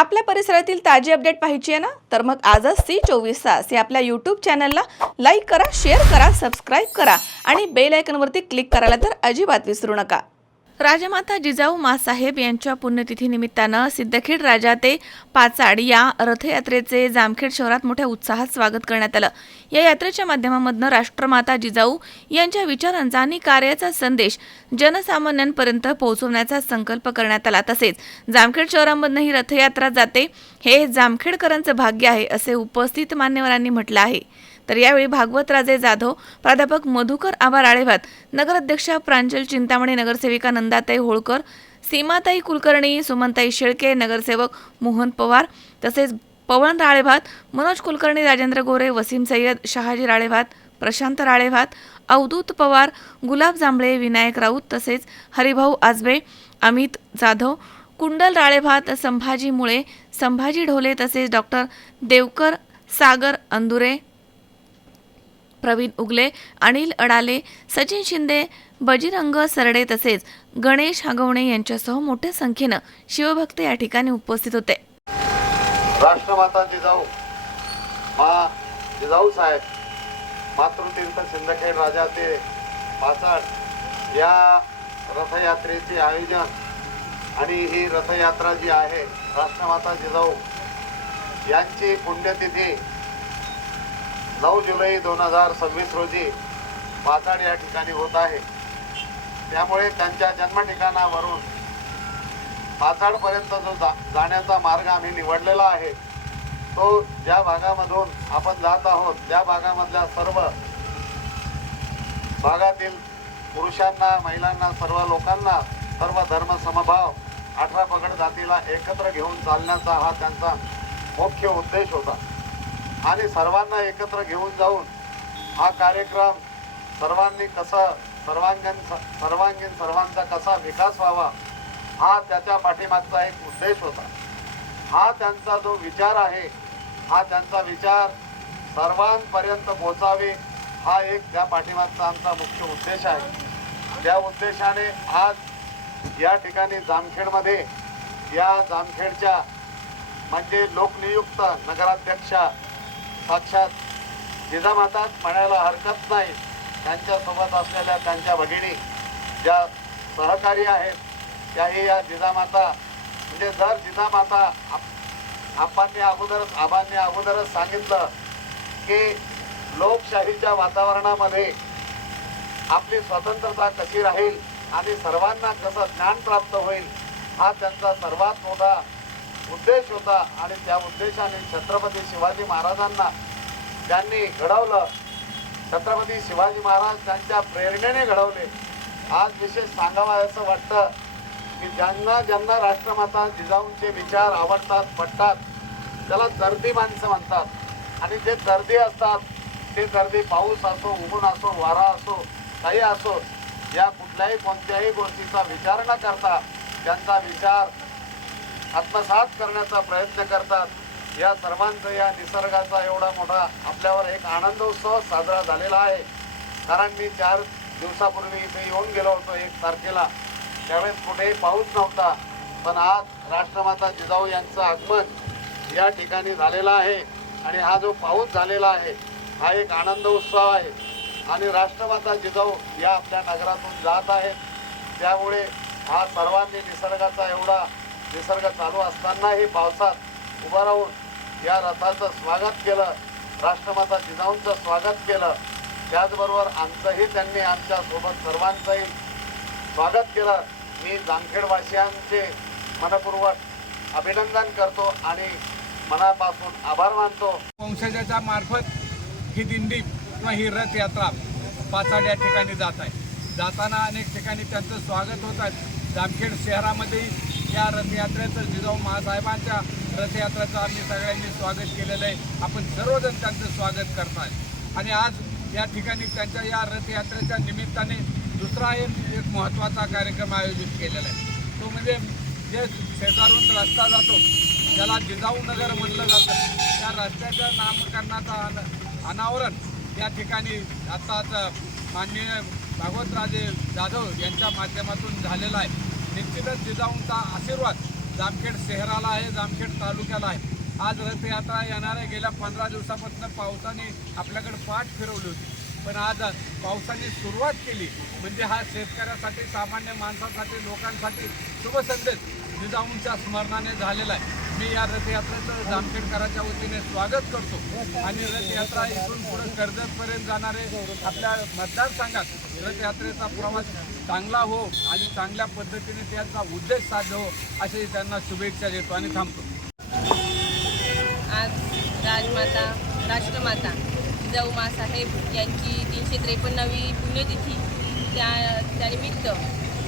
आपल्या परिसरातील ताजी अपडेट पाहिजे आहे ना, तर मग आजच C24 तास या आपल्या यूट्यूब चॅनलला लाईक करा, शेअर करा, सबस्क्राईब करा आणि बेल आयकॉनवरती क्लिक करायला तर अजिबात विसरू नका. राजमाता जिजाऊ माँसाहेब यांच्या पुण्यतिथीनिमित्तानं सिद्धखेड राजा ते पाचाड या रथयात्रेचे जामखेड शहरात मोठ्या उत्साहात स्वागत करण्यात आलं. या यात्रेच्या माध्यमामधून राष्ट्रमाता जिजाऊ यांच्या विचारांचा आणि कार्याचा संदेश जनसामान्यांपर्यंत पोहोचवण्याचा संकल्प करण्यात आला. तसेच जामखेड शहरामधून ही रथयात्रा जाते हे जामखेडकरांचं भाग्य आहे असे उपस्थित मान्यवरांनी म्हटलं आहे. तर यावेळी भागवतराजे जाधव, प्राध्यापक मधुकर आबा राळेभात, नगराध्यक्षा प्रांजल चिंतामणी, नगरसेविका नंदाताई होळकर, सीमाताई कुलकर्णी, सुमनताई शेळके, नगरसेवक मोहन पवार, तसेच पवन राळेभात, मनोज कुलकर्णी, राजेंद्र गोरे, वसीम सय्यद, शहाजी राळेभात, प्रशांत राळेभात, अवधूत पवार, गुलाब जांभळे, विनायक राऊत, तसेच हरिभाऊ आजबे, अमित जाधव, कुंडल राळेभात, संभाजी मुळे, संभाजी ढोले, तसेच डॉक्टर देवकर, सागर अंदुरे, प्रवीण उगले, अनिल अडाले, सचिन शिंदे, बजिरंग सरडे, तसेच गणेश हगवणे यांच्यासह मोठ्या संख्येनं शिवभक्त या ठिकाणी उपस्थित होते. राष्ट्रमाता जिजाऊ जिजाऊ साहेब मातृतीर्थ सिंदखेड राजा ते पाचाड या रथयात्रेचे आयोजन आणि ही रथयात्रा जी आहे राष्ट्रमाता जिजाऊ यांची पुण्यतिथी 9 जुलै 2026 रोजी पाचाड या ठिकाणी होत आहे. त्यामुळे त्यांच्या जन्मठिकाणावरून पाचाडपर्यंत जो जाण्याचा मार्ग आम्ही निवडलेला आहे तो ज्या भागामधून आपण जात आहोत त्या भागामधल्या सर्व भागातील पुरुषांना, महिलांना, सर्व लोकांना, सर्व धर्म समभाव 18 पगड जातीला एकत्र घेऊन चालण्याचा हा त्यांचा मुख्य उद्देश होता. आणि सर्वांना एकत्र घेऊन जाऊन हा कार्यक्रम सर्वांनी कसा सर्वांगीण सर्वांचा कसा विकास व्हावा हा त्याच्या पाठीमागचा एक उद्देश होता. हा त्यांचा जो विचार आहे हा त्यांचा विचार सर्वांपर्यंत पोहोचावे हा एक त्या पाठीमागचा आमचा मुख्य उद्देश आहे. त्या उद्देशाने आज या ठिकाणी जामखेडमध्ये या जामखेडच्या म्हणजे लोकनियुक्त नगराध्यक्षा साक्षात जिजामाताच म्हणायला हरकत नाही, त्यांच्यासोबत असलेल्या त्यांच्या भगिनी ज्या सहकारी आहेत त्याही या जिजामाता म्हणजे जर जिजामाता आबांनी अगोदरच सांगितलं की लोकशाहीच्या वातावरणामध्ये आपली स्वतंत्रता कशी राहील आणि सर्वांना कसं ज्ञान प्राप्त होईल हा त्यांचा सर्वात मोठा उद्देश होता. आणि त्या उद्देशाने छत्रपती शिवाजी महाराजांना त्यांनी घडवलं. छत्रपती शिवाजी महाराज त्यांच्या प्रेरणेने घडवले. आज विशेष सांगावा असं वाटतं की ज्यांना ज्यांना राष्ट्रमाता जिजाऊंचे विचार आवडतात, पटतात त्याला दर्दी माणसं म्हणतात. आणि जे दर्दी असतात ते दर्दी पाऊस असो, ऊन असो, वारा असो, काही असो, या कुठल्याही कोणत्याही गोष्टीचा विचार न करता त्यांचा विचार आत्मसात करण्याचा प्रयत्न करतात. या सर्वांचा या निसर्गाचा एवढा मोठा आपल्यावर एक आनंदोत्सव साजरा झालेला आहे. कारण मी 4 दिवसापूर्वी इथे येऊन गेलो होतो 1 तारखेला, त्यावेळेस कुठेही पाऊस नव्हता. पण आज राष्ट्रमाता जिजाऊ यांचं आगमन या ठिकाणी झालेलं आहे आणि हा जो पाऊस झालेला आहे हा एक आनंद उत्सव आहे. आणि राष्ट्रमाता जिजाऊ या आपल्या नगरातून जात आहेत. त्यामुळे हा सर्वांनी निसर्गाचा एवढा निसर्ग चालू असतानाही पावसात उभं राहून या रथाचं स्वागत केलं, राष्ट्रमाता जिजाऊंचं स्वागत केलं. त्याचबरोबर आमचंही त्यांनी आमच्यासोबत सर्वांचंही स्वागत केलं. मी जामखेडवासियांचे मनपूर्वक अभिनंदन करतो आणि मनापासून आभार मानतो. वंशजाच्या मार्फत ही दिंडी किंवा ही रथयात्रा पाचाड या ठिकाणी जात आहे. जाताना अनेक ठिकाणी त्यांचं स्वागत होत आहे. जामखेड शहरामध्ये या रथयात्रेचं जिजाऊ महासाहेबांच्या रथयात्रेचं आम्ही सगळ्यांनी स्वागत केलेलं आहे. आपण सर्वजण त्यांचं स्वागत करतात. आणि आज या ठिकाणी त्यांच्या या रथयात्रेच्या निमित्ताने दुसरा एक महत्त्वाचा कार्यक्रम आयोजित केलेला आहे. तो म्हणजे जे शेजारून रस्ता जातो ज्याला जिजाऊ नगर म्हणलं जातं त्या रस्त्याच्या नामकरणाचा अनावरण या ठिकाणी आत्ताच माननीय भागवतराजे जाधव यांच्या माध्यमातून झालेला आहे. निश्चितच जिजाऊंचा आशीर्वाद जामखेड शहराला आहे, जामखेड तालुक्याला आहे. आज रथयात्रा येणाऱ्या गेल्या 15 दिवसापासून पावसाने आपल्याकडे पाठ फिरवली होती, पण आज पावसाने सुरुवात केली म्हणजे हा शेतकऱ्यासाठी, सामान्य माणसासाठी, लोकांसाठी शुभ संदेश जिजाऊंच्या स्मरणाने झालेला आहे. मी या रथयात्रेचं जामखेडकरांच्या वतीने स्वागत करतो आणि रथयात्रा इथून पुढे कर्जतपर्यंत जाणारे आपल्या मतदारसंघात रथयात्रेचा प्रवास चांगला हो आणि चांगल्या पद्धतीने त्यांचा उद्देश साध्य हो अशी त्यांना शुभेच्छा देतो आणि थांबतो. आज राजमाता राष्ट्रमाता जिजाऊ माँसाहेब यांची 353वी पुण्यतिथी त्यानिमित्त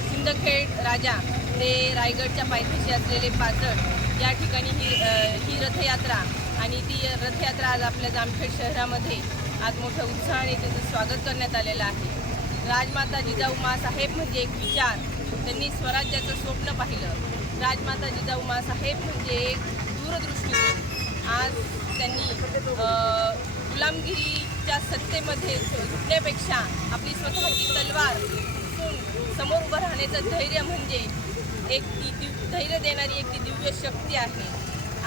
सिंदखेड राजा ते रायगडच्या पायथ्याशी असलेले पाचड या ठिकाणी ही रथयात्रा आणि ती रथयात्रा आज आपल्या जामखेड शहरामध्ये आज मोठ्या उत्साहाने त्याचं स्वागत करण्यात आलेलं आहे. राजमाता जिजाऊ माँसाहेब म्हणजे एक विचार, त्यांनी स्वराज्याचं स्वप्न पाहिलं. राजमाता जिजाऊ माँसाहेब म्हणजे एक दूरदृष्टिकोन. आज त्यांनी गुलामगिरीच्या सत्तेमध्ये झुकण्यापेक्षा आपली स्वतःची तलवार उचलून समोर उभं राहण्याचं धैर्य म्हणजे एक ती धैर्य देणारी एक ती दिव्य शक्ती आहे.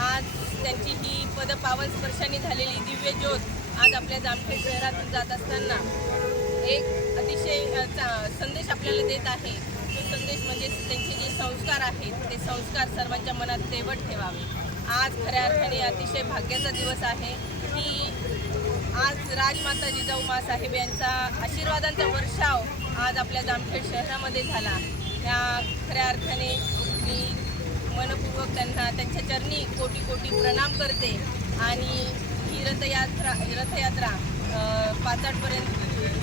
आज त्यांची ही पदपावन स्पर्शाने झालेली दिव्य ज्योत आज आपल्या जामखेड शहरातून जात असताना एक अतिशय संदेश आपल्याला देत आहे. तो संदेश म्हणजे त्यांचे जे संस्कार आहेत ते संस्कार सर्वांच्या मनात तेवत ठेवावे. आज खऱ्या अर्थाने अतिशय भाग्याचा दिवस आहे की आज राजमाता जिजाऊ माँसाहेब यांचा आशीर्वादांचा वर्षाव आज आपल्या जामखेड शहरामध्ये झाला. त्या खऱ्या अर्थाने मी मनपूर्वक त्यांच्या चरणी कोटी कोटी प्रणाम करते आणि ही रथयात्रा पाचडपर्यंत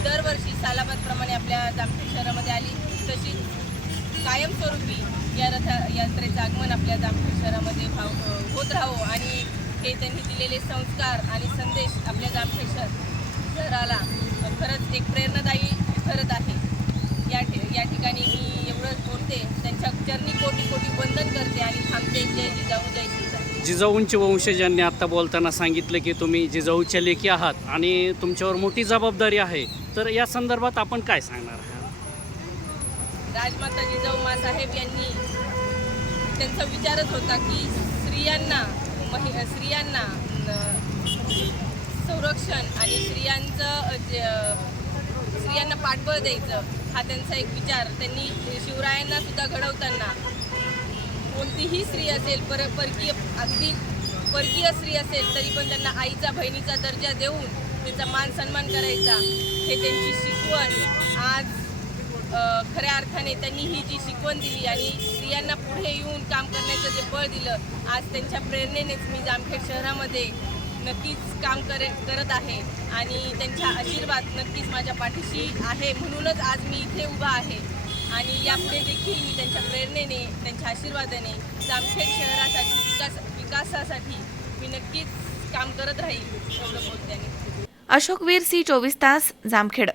दरवर्षी सालाबादप्रमाणे आपल्या जामखेड शहरामध्ये आली तशीच कायमस्वरूपी या रथयात्रेचं आगमन आपल्या जामखेड शहरामध्ये होत राहो आणि हे त्यांनी दिलेले संस्कार आणि संदेश आपल्या जामखेड शहराला खरंच एक प्रेरणादायी ठरत आहे. या ठिकाणी मी एवढंच बोलते, त्यांच्या चरणी कोटी कोटी वंदन करते आणि थांबते. जय जिजाऊ, जय शिवराय. जिजाऊंचे वंशजांनी आत्ता बोलताना सांगितलं की तुम्ही जिजाऊच्या लेकी आहात आणि तुमच्यावर मोठी जबाबदारी आहे, तर या संदर्भात आपण काय सांगणार आहात? राजमाता जिजाऊ माँसाहेब यांनी त्यांचा विचारच होता की स्त्रियांना संरक्षण आणि स्त्रियांना पाठबळ द्यायचं हा त्यांचा एक विचार. त्यांनी शिवरायांना सुद्धा घडवताना कोणतीही स्त्री असेल, अगदी परकीय स्त्री असेल तरी पण त्यांना आईचा, बहिणीचा दर्जा देऊन त्यांचा मान सन्मान करायचा हे त्यांची शिकवण. आज खऱ्या अर्थाने त्यांनी ही जी शिकवण दिली आणि स्त्रियांना पुढे येऊन काम करण्याचं जे बळ दिलं, आज त्यांच्या प्रेरणेनेच मी जामखेड शहरामध्ये नक्कीच काम करत आहे आणि त्यांचा आशीर्वाद नक्कीच माझ्या पाठीशी आहे. म्हणूनच आज मी इथे उभा आहे आणि यापुढे देखील मी त्यांच्या प्रेरणेने, त्यांच्या आशीर्वादाने जामखेड शहरासाठी विकासासाठी मी नक्कीच काम करत राहील एवढं बोलते. अशोक वीर, सी 24 तास, जामखेड.